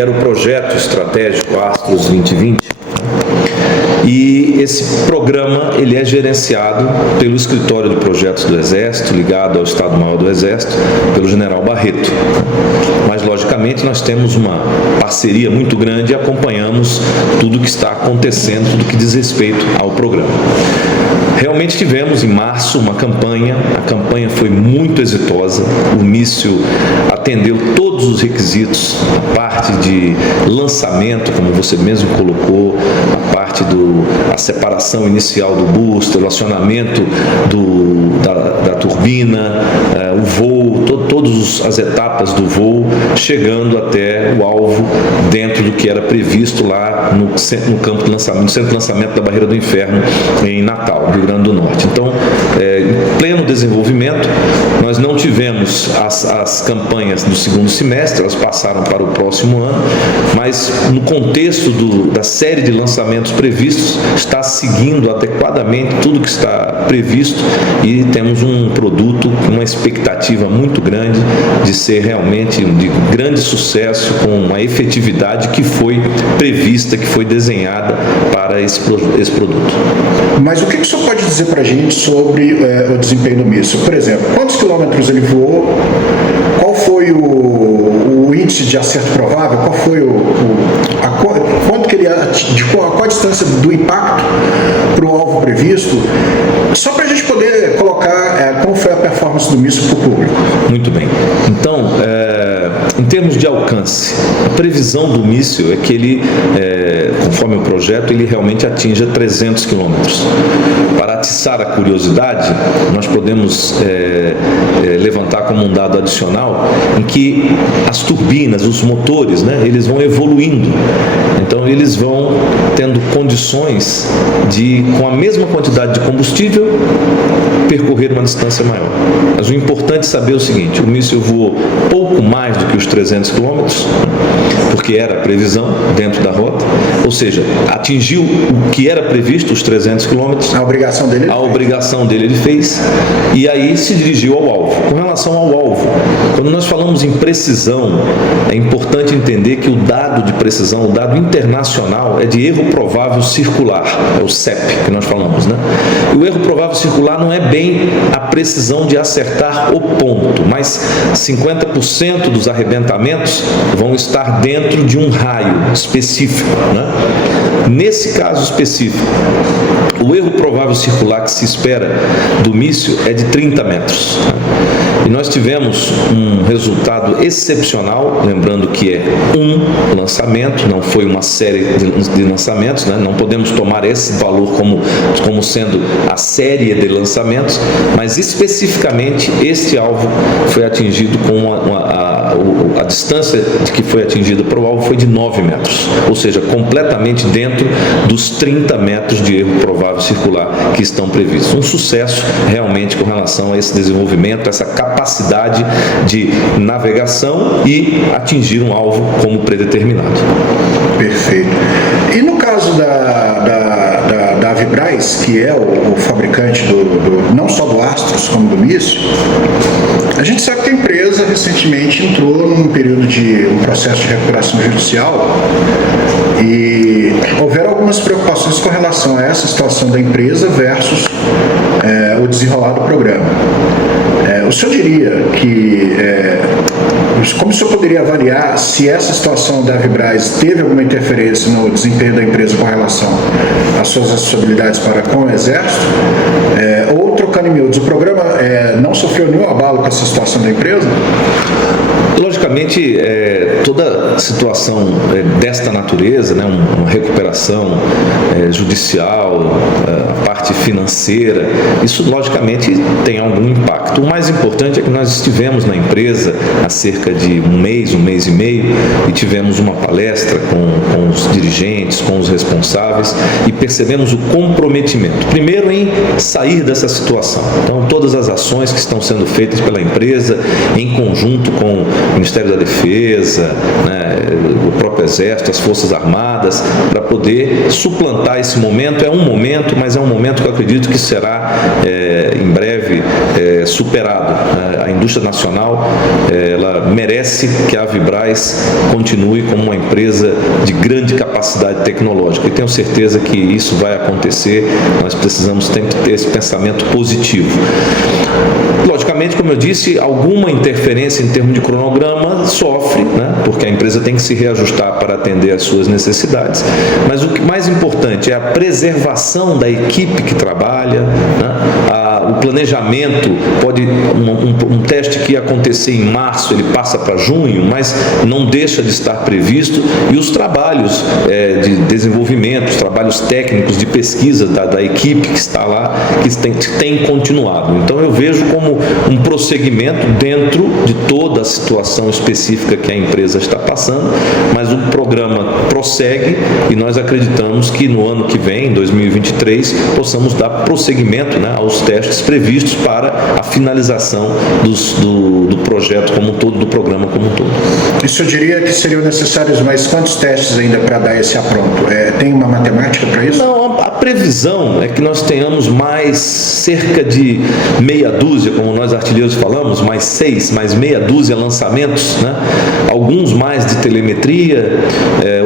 que era o projeto estratégico Astros 2020. E esse programa ele é gerenciado pelo Escritório de Projetos do Exército, ligado ao Estado-Maior do Exército, pelo General Barreto. Mas, logicamente, nós temos uma parceria muito grande e acompanhamos tudo o que está acontecendo, tudo que diz respeito ao programa. Realmente tivemos em março uma campanha, a campanha foi muito exitosa, o míssil atendeu todos os requisitos, a parte de lançamento, como você mesmo colocou, a parte a separação inicial do booster, o acionamento da turbina, o voo, todas as etapas do voo, chegando até o alvo dentro do que era previsto lá no campo de lançamento, no centro de lançamento da Barreira do Inferno, em Natal, Rio Grande do Norte. Então, em pleno desenvolvimento, nós não tivemos as campanhas do segundo semestre, elas passaram para o próximo ano, mas no contexto da série de lançamentos previstos, está seguindo adequadamente tudo que está previsto e temos um produto com uma expectativa muito grande de ser realmente de grande sucesso, com uma efetividade que foi prevista, que foi desenhada para esse produto. Mas o que o senhor pode dizer para a gente sobre o desempenho do míssil? Por exemplo, quantos quilômetros ele voou? Qual foi o índice de acerto provável? Qual foi quanto que ele qual a distância do impacto para o alvo previsto? Só para a gente poder colocar como foi a performance do míssil para o público. Muito bem. Então, em termos de alcance, a previsão do míssil é que ele, conforme o projeto, ele realmente atinja 300 quilômetros. Para atiçar a curiosidade, nós podemos levantar como um dado adicional em que as turbinas, os motores, eles vão evoluindo. Então, eles vão tendo condições de, com a mesma quantidade de combustível, percorrer uma distância maior. Mas o importante é saber o seguinte: o míssil voou pouco mais do que os 300 quilômetros, porque era a previsão dentro da rota, ou seja, atingiu o que era previsto, os 300 quilômetros. A obrigação dele ele fez, e aí se dirigiu ao alvo. Com relação ao alvo, quando nós falamos em precisão, é importante entender que o dado de precisão, o dado internacional, é de erro provável circular, é o CEP que nós falamos, E o erro provável circular não é bem a precisão de acertar o ponto, mas 50% dos arrebentamentos vão estar dentro de um raio específico, Nesse caso específico, o erro provável circular que se espera do míssil é de 30 metros. E nós tivemos um resultado excepcional, lembrando que é um lançamento, não foi uma série de lançamentos, Não podemos tomar esse valor como sendo a série de lançamentos, mas especificamente este alvo foi atingido com a distância de que foi atingida para o alvo foi de 9 metros, ou seja, completamente dentro dos 30 metros de erro provável circular que estão previstos. Um sucesso realmente com relação a esse desenvolvimento, essa capacidade de navegação e atingir um alvo como predeterminado. Perfeito. E no caso da Avibraz, que é o fabricante não só do Astros, como do míssil, a gente sabe que a empresa recentemente entrou num período de um processo de recuperação judicial e houveram algumas preocupações com relação a essa situação da empresa versus o desenrolar do programa. O senhor diria que, como o senhor poderia avaliar se essa situação da Avibraz teve alguma interferência no desempenho da empresa com relação às suas responsabilidades para com o Exército? Ou, trocando em miúdos, o programa não sofreu nenhum abalo com essa situação da empresa? Logicamente, toda situação desta natureza, uma recuperação judicial, a parte financeira, isso logicamente tem algum impacto. O mais importante é que nós estivemos na empresa há cerca de um mês e meio, e tivemos uma palestra com os dirigentes, com os responsáveis, e percebemos o comprometimento, primeiro em sair dessa situação. Então, todas as ações que estão sendo feitas pela empresa, em conjunto com o Ministério da Defesa, o próprio Exército, as Forças Armadas, para poder suplantar esse momento. É um momento, mas é um momento que eu acredito que será em breve superado. A indústria nacional, ela merece que a Vibraz continue como uma empresa de grande capacidade tecnológica, e tenho certeza que isso vai acontecer. Nós precisamos ter esse pensamento positivo. Logicamente, como eu disse, alguma interferência em termos de cronograma sofre, né? Porque a empresa tem que se reajustar para atender às suas necessidades, mas o que mais importante é a preservação da equipe que trabalha, né? O planejamento pode, um teste que ia acontecer em março, ele passa para junho, mas não deixa de estar previsto, e os trabalhos de desenvolvimento, os trabalhos técnicos de pesquisa da equipe que está lá, que tem continuado. Então eu vejo como um prosseguimento dentro de toda a situação específica que a empresa está passando, mas o programa prossegue, e nós acreditamos que no ano que vem, em 2023, possamos dar prosseguimento, né, aos testes previstos para a finalização do projeto como um todo, do programa como um todo. Isso eu diria que seriam necessários mais quantos testes ainda para dar esse apronto? Tem uma matemática para isso? Não, a previsão é que nós tenhamos mais cerca de meia dúzia, como nós artilheiros falamos, mais 6, mais meia dúzia lançamentos, né? Alguns mais de telemetria,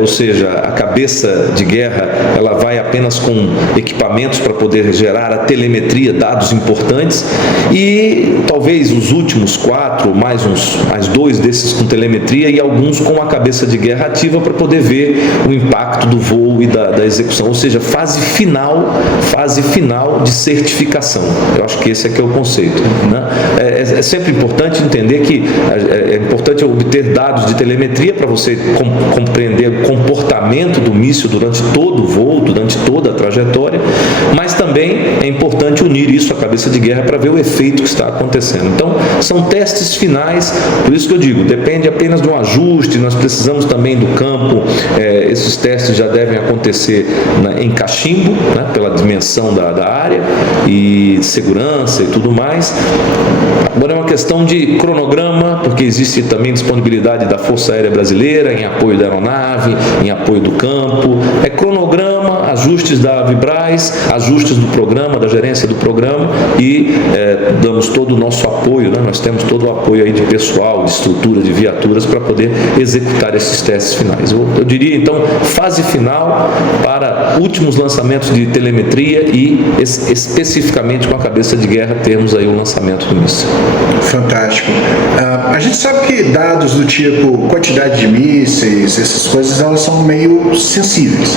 ou seja, a cabeça de guerra, ela vai apenas com equipamentos para poder gerar a telemetria, dados importantes, e talvez os últimos 4, mais 2 desses com telemetria, e alguns com a cabeça de guerra ativa para poder ver o impacto do voo e da execução, ou seja, fase final de certificação. Eu acho que esse aqui é o conceito, né? É sempre importante entender que é importante obter dados de telemetria para você compreender o comportamento do míssil durante todo o voo, durante toda a trajetória, mas também é importante unir isso à cabeça de guerra para ver o efeito que está acontecendo. Então, são testes finais, por isso que eu digo, depende apenas de um ajuste. Nós precisamos também do campo, esses testes já devem acontecer em cachimbo, né, pela dimensão da área e segurança e tudo mais. Agora é uma questão de cronograma, porque existe também disponibilidade da Força Aérea Brasileira em apoio da aeronave, em apoio do campo. É cronograma, ajustes da Vibraz, ajustes do programa, da gerência do programa, e damos todo o nosso apoio, né? Nós temos todo o apoio aí de pessoal, de estrutura, de viaturas para poder executar esses testes finais. Eu diria então fase final para últimos lançamentos de telemetria e especificamente com a cabeça de guerra termos aí o lançamento do míssil. Fantástico. A gente sabe que dados do tipo quantidade de mísseis, essas coisas, elas são meio sensíveis.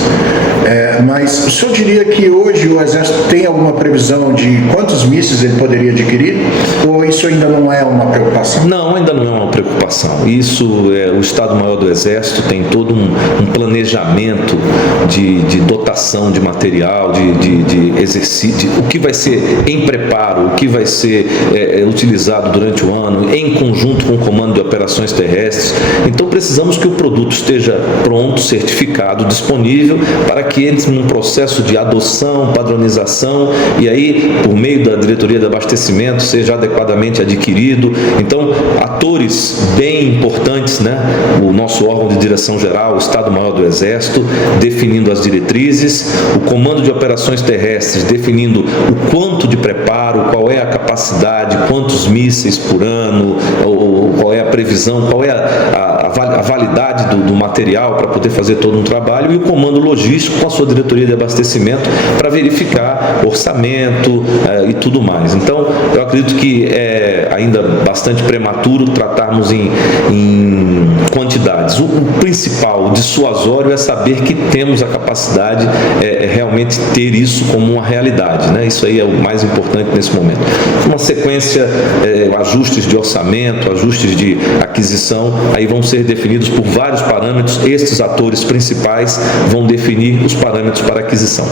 Mas o senhor diria que hoje o Exército tem alguma previsão de quantos mísseis ele poderia adquirir? Ou isso ainda não é uma preocupação? Não, ainda não é uma preocupação. Isso, o Estado-Maior do Exército tem todo um planejamento de dotação de material, de exercício, o que vai ser em preparo, o que vai ser utilizado durante o ano, em conjunto com o Comando de Operações Terrestres. Então precisamos que o produto esteja pronto, certificado, disponível, para que entre num processo de adoção, padronização, e aí, por meio da Diretoria de Abastecimento, seja adequadamente adquirido. Então, atores bem importantes, né? O nosso órgão de direção geral, o Estado-Maior do Exército, definindo as diretrizes, o Comando de Operações Terrestres definindo o quanto de preparo, qual é a capacidade, quantos mísseis por ano, ou qual é a previsão, qual é a validade do material para poder fazer todo um trabalho, e o Comando Logístico com a sua Diretoria de Abastecimento para verificar orçamento e tudo mais. Então, eu acredito que é ainda bastante prematuro tratarmos em quantidades. O principal dissuasório é saber que temos a capacidade realmente ter isso como uma realidade, né? Isso aí é o mais importante nesse momento. Uma sequência, ajustes de orçamento, ajustes de aquisição, aí vão ser definidos por vários parâmetros. Estes atores principais vão definir os parâmetros para aquisição.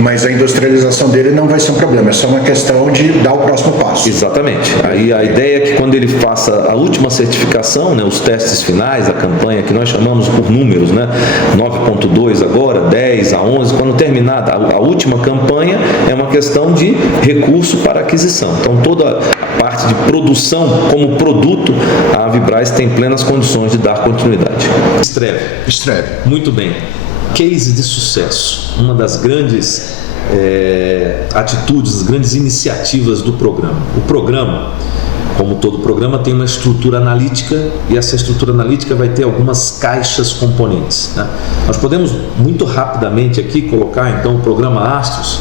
Mas a industrialização dele não vai ser um problema, é só uma questão de dar o próximo passo. Exatamente. Aí a ideia é que quando ele faça a última certificação, né, os testes finais, a campanha que nós chamamos por números, né, 9.2 agora, 10 a 11, quando terminar a última campanha, é uma questão de recurso para aquisição. Então toda parte de produção como produto, a Avibraz tem plenas condições de dar continuidade. Estreve. Muito bem. Case de sucesso. Uma das grandes atitudes, as grandes iniciativas do programa. O programa, como todo programa, tem uma estrutura analítica e essa estrutura analítica vai ter algumas caixas componentes, né? Nós podemos muito rapidamente aqui colocar então o programa Astros,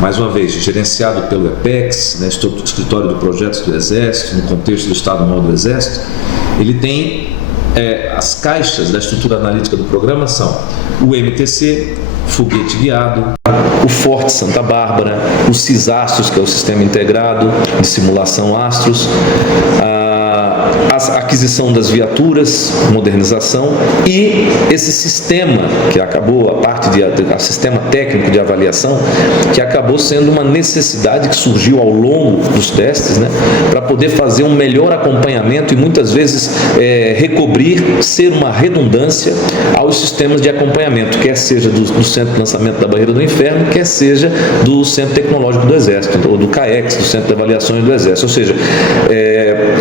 mais uma vez gerenciado pelo EPEX, né, Escritório de Projetos do Exército, no contexto do Estado-Maior do Exército. Ele tem as caixas da estrutura analítica do programa são o MTC, foguete guiado, o Forte Santa Bárbara, o CIS-Astros, que é o Sistema Integrado de Simulação Astros, a aquisição das viaturas, modernização e esse sistema que acabou, a parte de sistema técnico de avaliação, que acabou sendo uma necessidade que surgiu ao longo dos testes, né, para poder fazer um melhor acompanhamento e muitas vezes recobrir, ser uma redundância aos sistemas de acompanhamento, quer seja do Centro de Lançamento da Barreira do Inferno, quer seja do Centro Tecnológico do Exército, ou do CAEX, do Centro de Avaliações do Exército. Ou seja,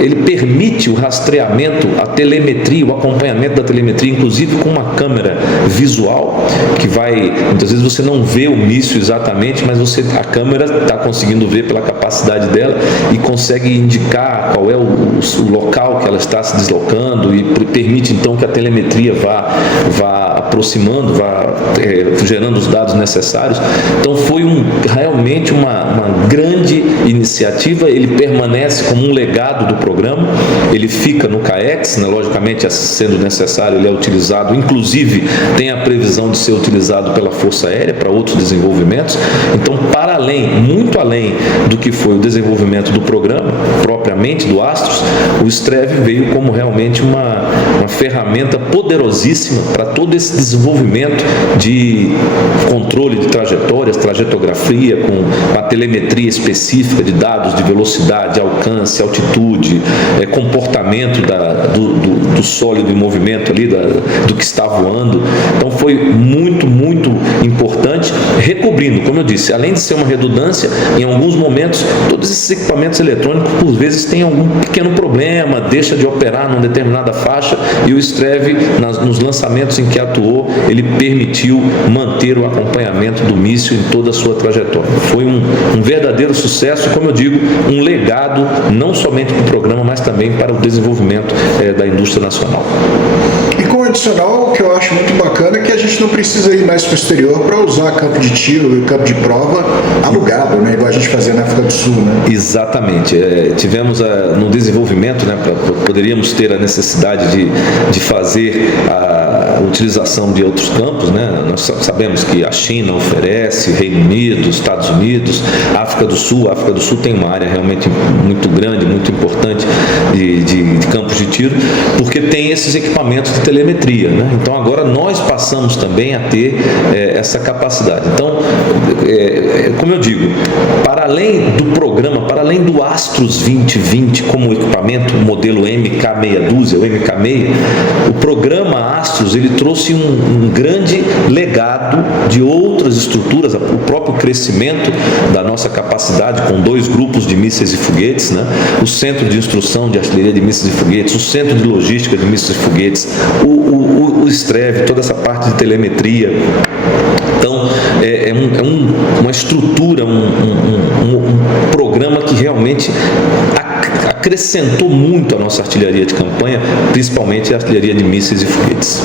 ele permite o rastreamento, a telemetria, o acompanhamento da telemetria, inclusive com uma câmera visual, que vai, muitas vezes você não vê o míssil exatamente, mas a câmera está conseguindo ver pela capacidade dela e consegue indicar qual é o local que ela está se deslocando e permite então que a telemetria vá aproximando, vá gerando os dados necessários. Então foi realmente uma grande iniciativa. Ele permanece como um legado do programa, ele fica no CAEX, né, logicamente sendo necessário ele é utilizado, inclusive tem a previsão de ser utilizado pela Força Aérea para outros desenvolvimentos. Então, para além, muito além do que foi o desenvolvimento do programa, propriamente do Astros, o Estreve veio como realmente uma ferramenta poderosíssima para todo esse desenvolvimento de controle de trajetórias, trajetografia, com a telemetria específica de dados de velocidade, alcance, altitude, comportamento do sólido em movimento ali, do que está voando. Então foi muito, muito importante, recobrindo, como eu disse, além de ser uma redundância, em alguns momentos, todos esses equipamentos eletrônicos, por vezes, têm algum pequeno problema, deixa de operar numa determinada faixa, e o Estreve, nos lançamentos em que atuou, ele permitiu manter o acompanhamento do míssil em toda a sua trajetória. Foi um verdadeiro sucesso, como eu digo, um legado, não somente para o programa, mas também para o desenvolvimento da indústria nacional. E com o adicional, o que eu acho muito bacana é que a gente não precisa ir mais para o exterior para usar campo de tiro e campo de prova alugado, né? Igual a gente fazia na África do Sul, né? Exatamente. Tivemos no desenvolvimento, né, poderíamos ter a necessidade de fazer a utilização de outros campos, né? Nós sabemos que a China oferece, Reino Unido, Estados Unidos, África do Sul. A África do Sul tem uma área realmente muito grande, muito importante de campos de tiro, porque tem esses equipamentos de telemetria, né? Então agora nós passamos também a ter essa capacidade. Então, como eu digo, para além do programa, para além do Astros 2020 como equipamento, modelo MK6, o MK6, o programa Astros, ele trouxe um grande legado de outras estruturas, o próprio crescimento da nossa capacidade com 2 grupos de mísseis e foguetes, né? O Centro de Instrução de Artilharia de Mísseis e Foguetes, o Centro de Logística de Mísseis e Foguetes, o Estreve, toda essa parte de telemetria. Então, uma estrutura, um programa que realmente acrescentou muito a nossa artilharia de campanha, principalmente a artilharia de mísseis e foguetes.